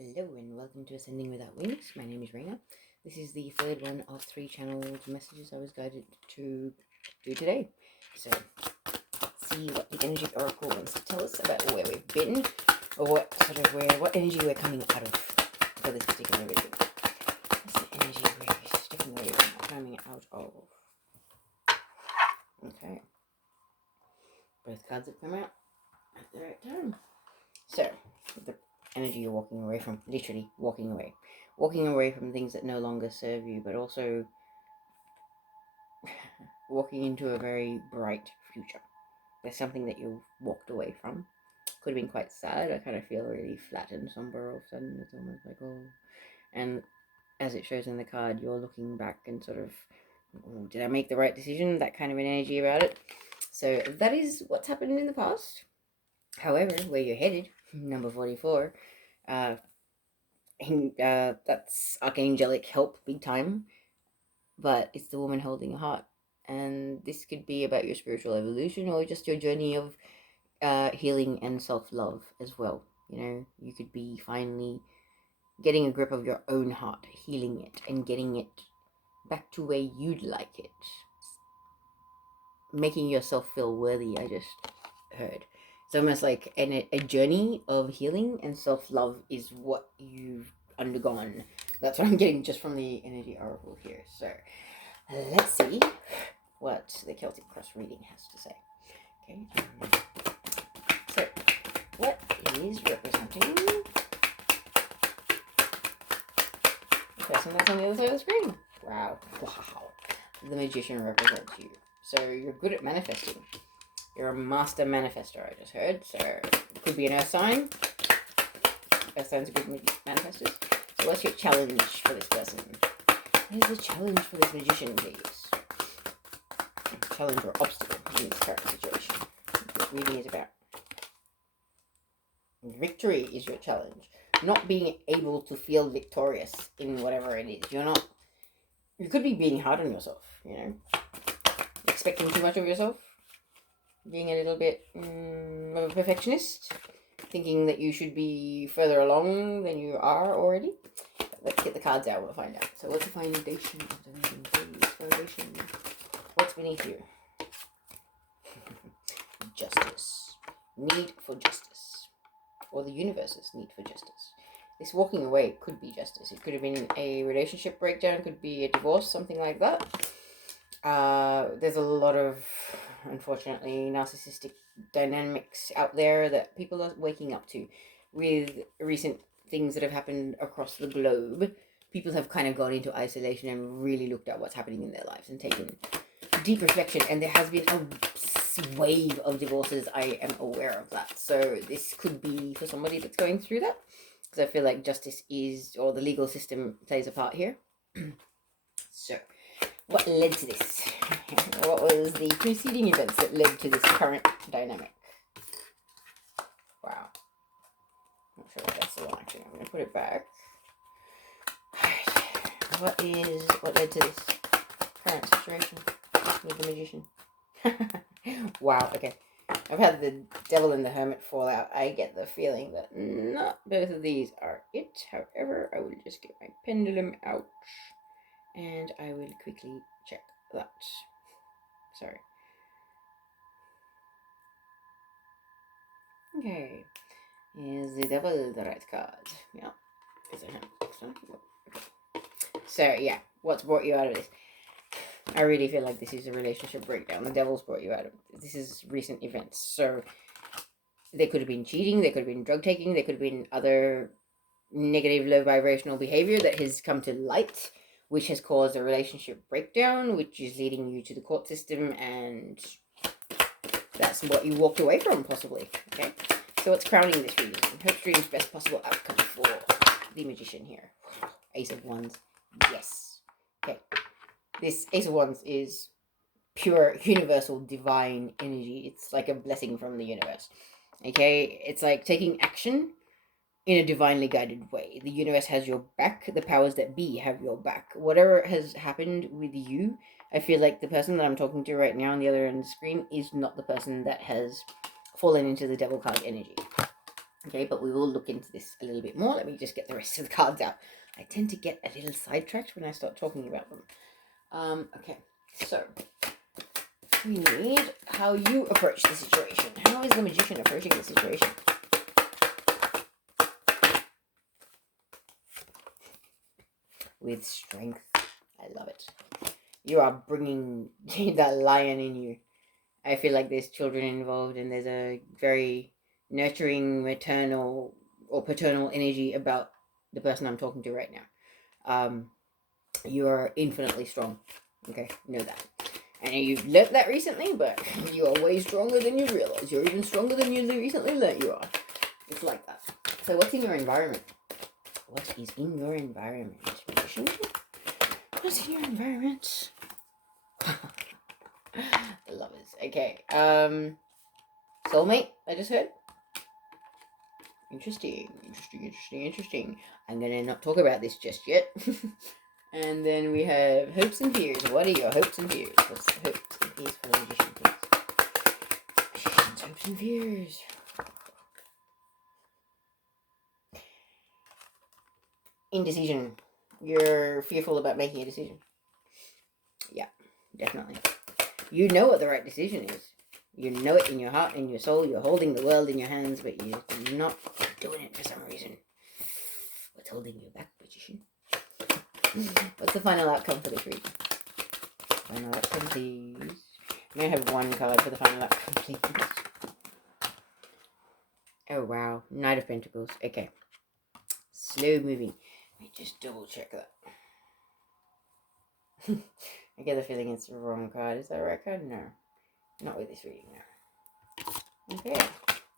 Hello and welcome to Ascending Without Wings. My name is Raina. This is the third one of 3 channeled messages I was guided to do today. So, let's see what the energy oracle wants to tell us about where we've been, or what energy we're coming out of for this particular reading. What's the energy we're stepping away from, coming out of? Okay. Both cards have come out at the right time. So, the energy you're walking away from, literally walking away from things that no longer serve you, but also walking into a very bright future. There's something that you've walked away from. Could have been quite sad. I kind of feel really flat and somber all of a sudden. It's almost like, oh. And as it shows in the card, you're looking back and sort of, oh, did I make the right decision? That kind of an energy about it. So that is what's happened in the past. However, where you're headed, number 44, that's archangelic help big time, but it's the woman holding a heart, and this could be about your spiritual evolution or just your journey of healing and self-love as well. You know, you could be finally getting a grip of your own heart, healing it and getting it back to where you'd like it, making yourself feel worthy. I just heard it's almost like a journey of healing and self-love is what you've undergone. That's what I'm getting just from the energy oracle here. So let's see what the Celtic Cross reading has to say. Okay. So what is representing the person that's on the other side of the screen? Wow. The Magician represents you. So you're good at manifesting. You're a master manifester, I just heard. So it could be an earth sign. Earth signs are good manifestors. So what's your challenge for this person? What is the challenge for this magician, please? Challenge or obstacle in this current situation. This reading is about. Victory is your challenge. Not being able to feel victorious in whatever it is. You could be being hard on yourself, you know? Expecting too much of yourself. Being a little bit of a perfectionist, thinking that you should be further along than you are already. Let's get the cards out, we'll find out. So what's the foundation of the reading, please? Foundation. What's beneath you? Justice. Need for justice. Or the universe's need for justice. This walking away could be justice. It could have been a relationship breakdown, could be a divorce, something like that. There's a lot of, unfortunately, narcissistic dynamics out there that people are waking up to. With recent things that have happened across the globe, people have kind of gone into isolation and really looked at what's happening in their lives and taken deep reflection. And there has been a wave of divorces. I am aware of that. So this could be for somebody that's going through that. Because I feel like justice is, or the legal system plays a part here. So what led to this? What was the preceding events that led to this current dynamic? Wow. Not sure if that's the one, actually. I'm going to put it back. What led to this current situation with the magician? Wow, okay. I've had the Devil and the Hermit fall out. I get the feeling that not both of these are it. However, I will just get my pendulum out and I will quickly check that. Sorry. Okay. Is the Devil the right card? Yeah. Is it him? Okay. So, yeah. What's brought you out of this? I really feel like this is a relationship breakdown. The Devil's brought you out of it. This is recent events. So, there could have been cheating. There could have been drug taking. There could have been other negative, low vibrational behavior that has come to light, which has caused a relationship breakdown, which is leading you to the court system, and that's what you walked away from, possibly. Okay, so what's crowning this reading? Hope dreams best possible outcome for the magician here. Ace of Wands. Yes. Okay. This Ace of Wands is pure, universal, divine energy. It's like a blessing from the universe. Okay? It's like taking action in a divinely guided way. The universe has your back. The powers that be have your back. Whatever has happened with you, I feel like the person that I'm talking to right now on the other end of the screen is not the person that has fallen into the Devil card energy. Okay, but we will look into this a little bit more. Let me just get the rest of the cards out. I tend to get a little sidetracked when I start talking about them. Okay, so we need how you approach the situation. How is the Magician approaching the situation? With strength. I love it. You are bringing that lion in you. I feel like there's children involved and there's a very nurturing maternal or paternal energy about the person I'm talking to right now. You are infinitely strong. Okay, know that. And you've learnt that recently, but you are way stronger than you realize. You're even stronger than you recently learnt you are. It's like that. So what's in your environment? What is in your environment? What's in your environment? The lovers. Okay. Soulmate, I just heard. Interesting. I'm gonna not talk about this just yet. And then we have hopes and fears. What are your hopes and fears? What's the hopes and fears for the Magician, please? Magician's hopes and fears. Indecision. You're fearful about making a decision. Yeah, definitely. You know what the right decision is. You know it in your heart and your soul. You're holding the world in your hands, but you're not doing it for some reason. What's holding you back, Magician? What's the final outcome for this reading? Final outcome, please. I'm going to have one card for the final outcome, please. Oh, wow. Knight of Pentacles. Okay. Slow moving. Let me just double check that. I get the feeling it's the wrong card. Is that the right card? No. Not with this reading, no. Okay.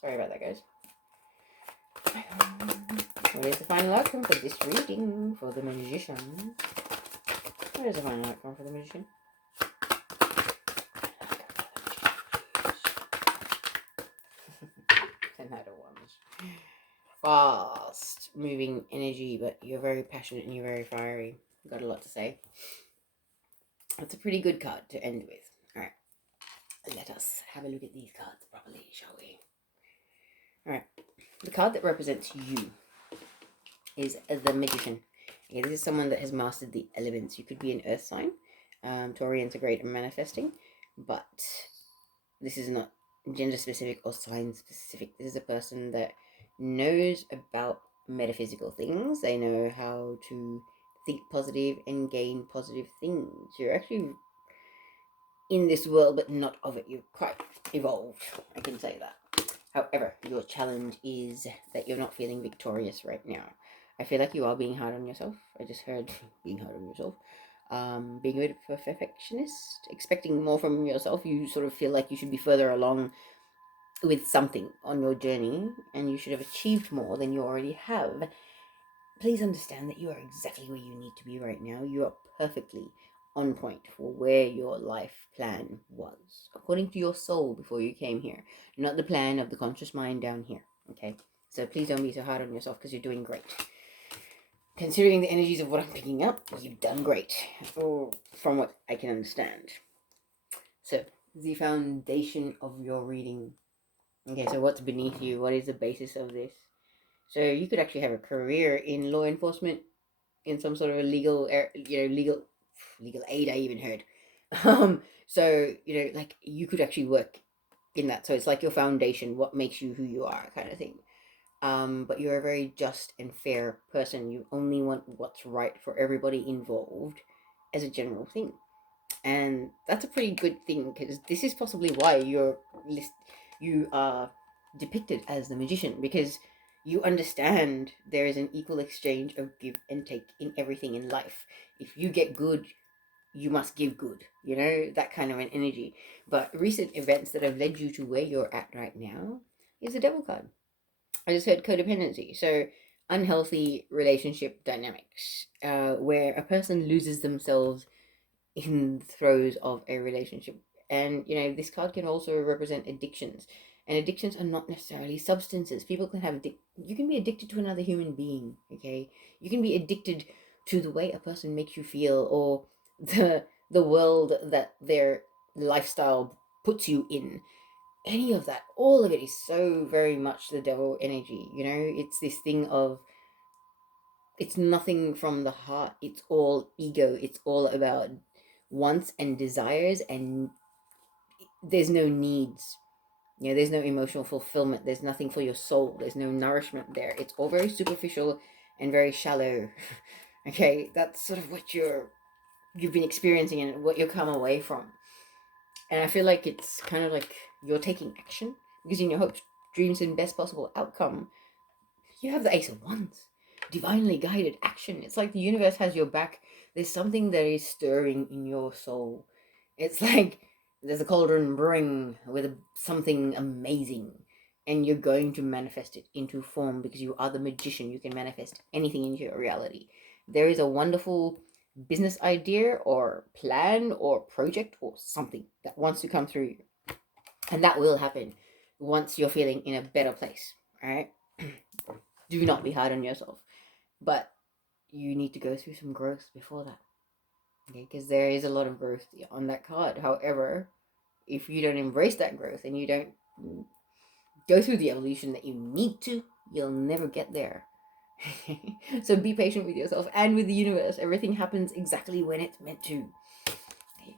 Sorry about that, guys. What is the final outcome for this reading for the Magician? What is the final outcome for the Magician? The Knight of Wands. Fast moving energy, but you're very passionate and you're very fiery. You've got a lot to say. That's a pretty good card to end with. Alright. Let us have a look at these cards properly, shall we? Alright. The card that represents you is the Magician. Okay, this is someone that has mastered the elements. You could be an earth sign to orient great and manifesting, but this is not gender specific or sign specific. This is a person that knows about metaphysical things. They know how to think positive and gain positive things. You're actually in this world, but not of it. You're quite evolved, I can say that. However, your challenge is that you're not feeling victorious right now. I feel like you are being hard on yourself. I just heard being hard on yourself. Being a bit of a perfectionist, expecting more from yourself. You sort of feel like you should be further along with something on your journey and you should have achieved more than you already have. Please understand that you are exactly where you need to be right now. You are perfectly on point for where your life plan was, according to your soul before you came here, not the plan of the conscious mind down here. Okay, so please don't be so hard on yourself because you're doing great. Considering the energies of what I'm picking up, you've done great, from what I can understand. So, the foundation of your reading. Okay, so what's beneath you? What is the basis of this? So you could actually have a career in law enforcement, in some sort of a legal aid. I even heard. So like you could actually work in that. So it's like your foundation, what makes you who you are, kind of thing. But you're a very just and fair person. You only want what's right for everybody involved, as a general thing, and that's a pretty good thing because this is possibly why you are depicted as the Magician, because you understand there is an equal exchange of give and take in everything in life. If you get good, you must give good, that kind of an energy. But recent events that have led you to where you're at right now is the Devil card. I just heard codependency. So unhealthy relationship dynamics, where a person loses themselves in the throes of a relationship. And this card can also represent addictions, and addictions are not necessarily substances. People can have you can be addicted to another human being. Okay, you can be addicted to the way a person makes you feel, or the world that their lifestyle puts you in. any of that. All of it is so very much the devil energy. You know, it's this thing of, it's nothing from the heart. It's all ego. It's all about wants and desires, and there's no needs. You know, there's no emotional fulfillment. There's nothing for your soul. There's no nourishment there. It's all very superficial and very shallow. Okay, that's sort of what you've been experiencing and what you come away from. And I feel like it's kind of like you're taking action because in your hopes, dreams, and best possible outcome, you have the Ace of Wands, divinely guided action. It's like the universe has your back. There's something that is stirring in your soul. It's like there's a cauldron brewing with something amazing, and you're going to manifest it into form because you are the magician. You can manifest anything into your reality. There is a wonderful business idea or plan or project or something that wants to come through you, and that will happen once you're feeling in a better place. All right. Do not be hard on yourself, but you need to go through some growth before that. Okay, because there is a lot of growth on that card. However, if you don't embrace that growth and you don't go through the evolution that you need to, you'll never get there. So be patient with yourself and with the universe. Everything happens exactly when it's meant to. Okay.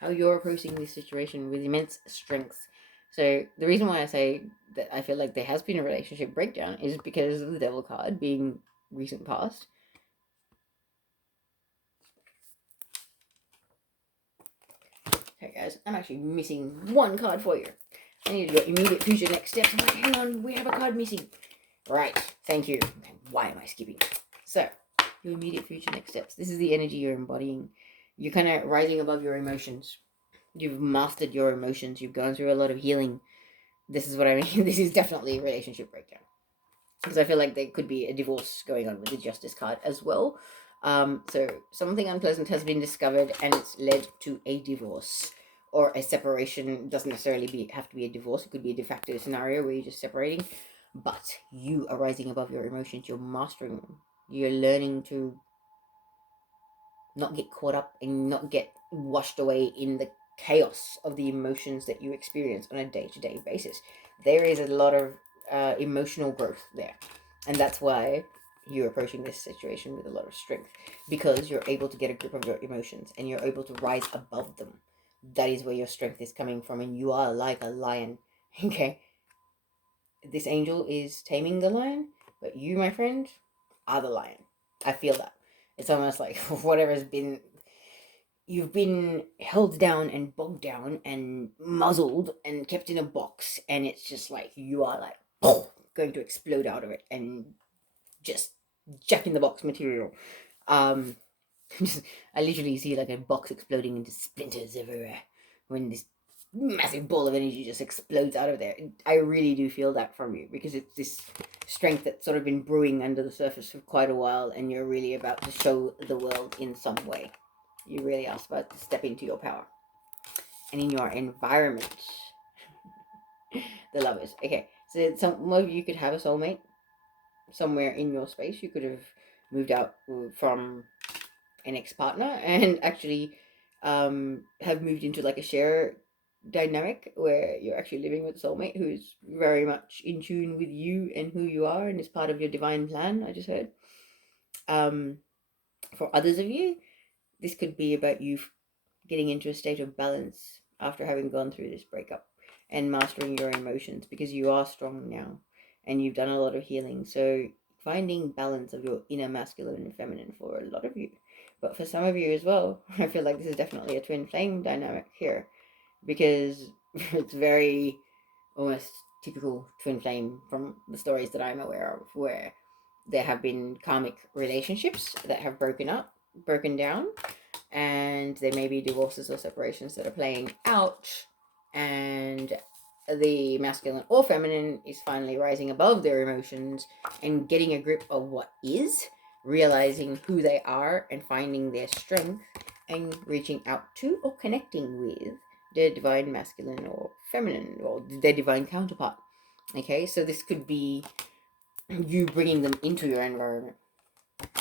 How you're approaching this situation with immense strength. So the reason why I say that I feel like there has been a relationship breakdown is because of the devil card being recent past. Okay, guys, I'm actually missing one card for you. I need your immediate future next steps. I'm like, hang on, we have a card missing. Right, thank you. Why am I skipping? So, your immediate future next steps. This is the energy you're embodying. You're kind of rising above your emotions. You've mastered your emotions. You've gone through a lot of healing. This is what I mean. This is definitely a relationship breakdown. Because I feel like there could be a divorce going on with the Justice card as well. So something unpleasant has been discovered and it's led to a divorce or a separation. It doesn't necessarily have to be a divorce. It could be a de facto scenario where you're just separating. But you are rising above your emotions. You're mastering them. You're learning to not get caught up and not get washed away in the chaos of the emotions that you experience on a day-to-day basis. There is a lot of emotional growth there, and that's why you're approaching this situation with a lot of strength, because you're able to get a grip of your emotions and you're able to rise above them. That is where your strength is coming from, and you are like a lion. Okay, this angel is taming the lion, but you, my friend, are the lion. I feel that. It's almost like whatever's been, you've been held down and bogged down and muzzled and kept in a box, and it's just like you are like going to explode out of it and just jack in the box material. Um, I literally see like a box exploding into splinters everywhere when this massive ball of energy just explodes out of there. I really do feel that from you, because it's this strength that's sort of been brewing under the surface for quite a while, and you're really about to show the world in some way. You really are about to step into your power. And in your environment, the lovers. Okay, so some of you could have a soulmate somewhere in your space. You could have moved out from an ex-partner and actually have moved into like a share dynamic where you're actually living with a soulmate who's very much in tune with you and who you are and is part of your divine plan. I just heard. For others of you, this could be about you getting into a state of balance after having gone through this breakup and mastering your emotions, because you are strong now and you've done a lot of healing. So finding balance of your inner masculine and feminine for a lot of you. But for some of you as well, I feel like this is definitely a twin flame dynamic here, because it's very almost typical twin flame from the stories that I'm aware of, where there have been karmic relationships that have broken down, and there may be divorces or separations that are playing out, and the masculine or feminine is finally rising above their emotions and getting a grip of what is, realizing who they are and finding their strength, and reaching out to or connecting with their divine masculine or feminine or their divine counterpart. Okay, so this could be you bringing them into your environment.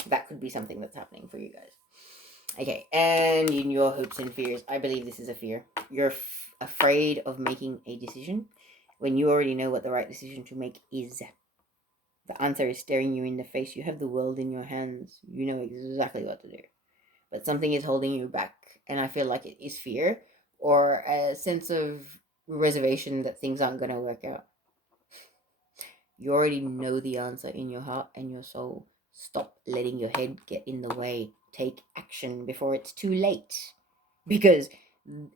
That could be something that's happening for you guys. Okay, and in your hopes and fears, I believe this is a fear. You're afraid of making a decision when you already know what the right decision to make is. The answer is staring you in the face. You have the world in your hands. You know exactly what to do. But something is holding you back. And I feel like it is fear or a sense of reservation that things aren't going to work out. You already know the answer in your heart and your soul. Stop letting your head get in the way. Take action before it's too late. Because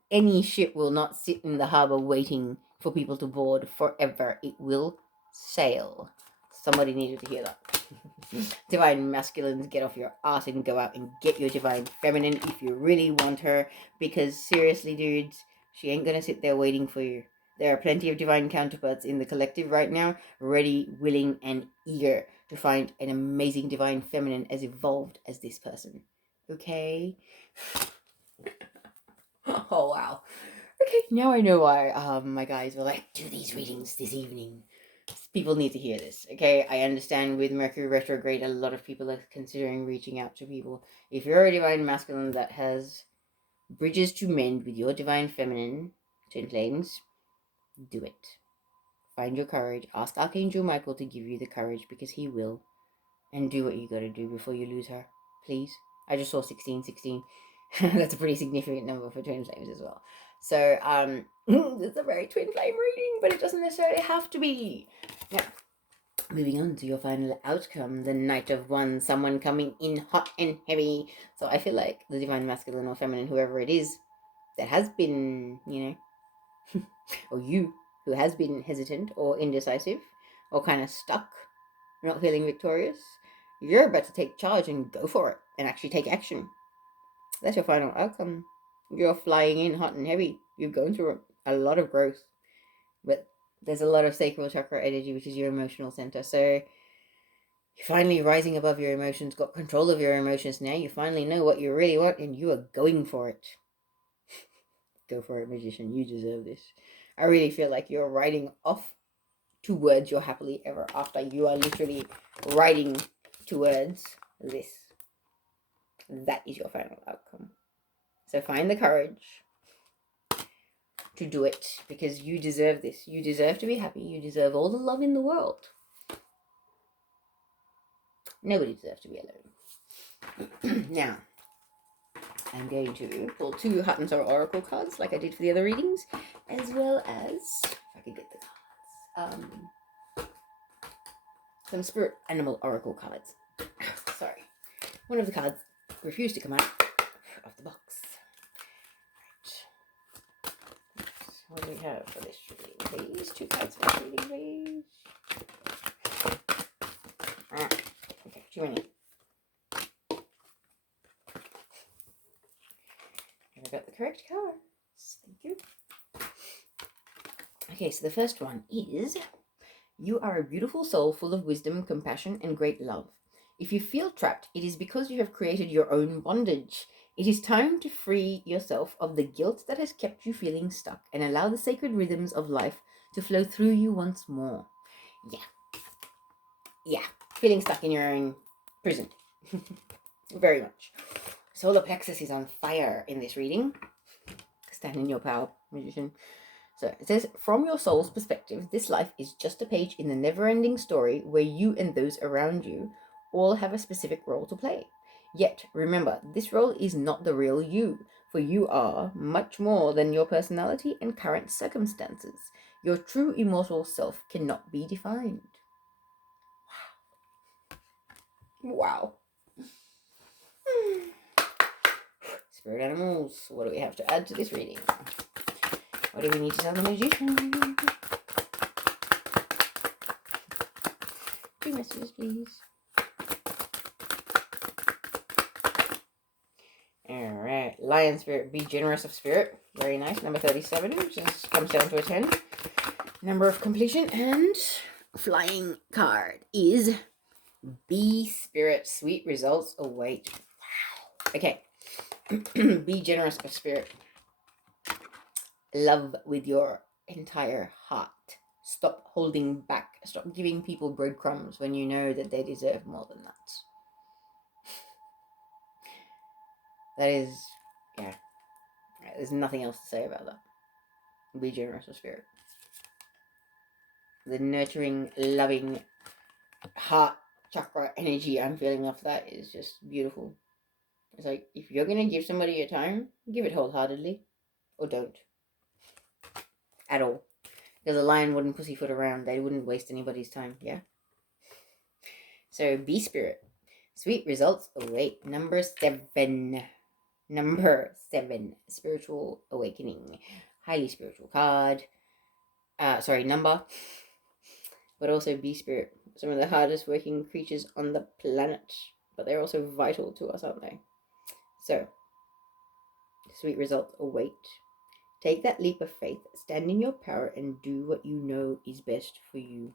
any ship will not sit in the harbor waiting for people to board forever. It will sail. Somebody needed to hear that. Divine masculines, get off your ass and go out and get your divine feminine if you really want her. Because seriously, dudes, she ain't gonna sit there waiting for you. There are plenty of divine counterparts in the collective right now, ready, willing, and eager to find an amazing divine feminine as evolved as this person. Okay? Oh, wow. Okay, now I know why my guys were like, do these readings this evening. People need to hear this, okay? I understand with Mercury retrograde, a lot of people are considering reaching out to people. If you're a divine masculine that has bridges to mend with your divine feminine, twin flames, do it. Find your courage. Ask Archangel Michael to give you the courage because he will. And do what you gotta do before you lose her. Please. I just saw 1616. That's a pretty significant number for twin flames as well. So, it's a very twin flame reading, but it doesn't necessarily have to be. Now, moving on to your final outcome, the Knight of Wands, someone coming in hot and heavy. So I feel like the divine masculine or feminine, whoever it is, that has been, or you who has been hesitant or indecisive or kind of stuck, not feeling victorious, you're about to take charge and go for it and actually take action. That's your final outcome. You're flying in hot and heavy. You've gone through a lot of growth, but there's a lot of sacral chakra energy, which is your emotional center. So you're finally rising above your emotions, got control of your emotions now. You finally know what you really want and you are going for it. Go for it, magician. You deserve this. I really feel like you're riding off towards your happily ever after. You are literally riding towards this. That is your final outcome. So find the courage to do it because you deserve this. You deserve to be happy. You deserve all the love in the world. Nobody deserves to be alone. Now, I'm going to pull 2 Heart and Soul Oracle cards like I did for the other readings, as well as, if I could get the cards, some Spirit Animal Oracle cards. Sorry. One of the cards refused to come out of the box. Right. What do we have for this reading, please? 2 cards for this reading, please. Okay, too many. I got the correct cards. Thank you. Okay, so the first one is, you are a beautiful soul full of wisdom, compassion, and great love. If you feel trapped, it is because you have created your own bondage. It is time to free yourself of the guilt that has kept you feeling stuck and allow the sacred rhythms of life to flow through you once more. Yeah, feeling stuck in your own prison. Very much. Solar plexus is on fire in this reading. Stand in your power, magician. So it says, from your soul's perspective, this life is just a page in the never-ending story where you and those around you all have a specific role to play. Yet, remember, this role is not the real you, for you are much more than your personality and current circumstances. Your true immortal self cannot be defined. Wow. Spirit animals, what do we have to add to this reading? What do we need to tell the magician? 2 messages, please. Alright, Lion Spirit, be generous of spirit. Very nice. Number 37, which comes down to a 10. Number of completion. And flying card is Be Spirit. Sweet results await. Wow. Okay. Be generous of spirit. Love with your entire heart. Stop holding back. Stop giving people breadcrumbs when you know that they deserve more than that. That is, yeah. There's nothing else to say about that. Be generous of spirit. The nurturing, loving heart chakra energy I'm feeling off that is just beautiful. It's like, if you're going to give somebody your time, give it wholeheartedly, or don't. At all. Because a lion wouldn't pussyfoot around. They wouldn't waste anybody's time, yeah? So, be spirit. Sweet results await. Number 7. Number 7. Spiritual awakening. Highly spiritual card. Number. But also be spirit. Some of the hardest working creatures on the planet. But they're also vital to us, aren't they? So, sweet results await. Take that leap of faith, stand in your power, and do what you know is best for you.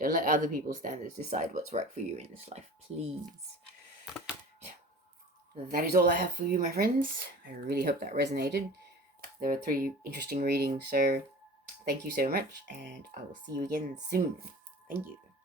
Don't let other people's standards decide what's right for you in this life, please. That is all I have for you, my friends. I really hope that resonated. There were 3 interesting readings, so thank you so much, and I will see you again soon. Thank you.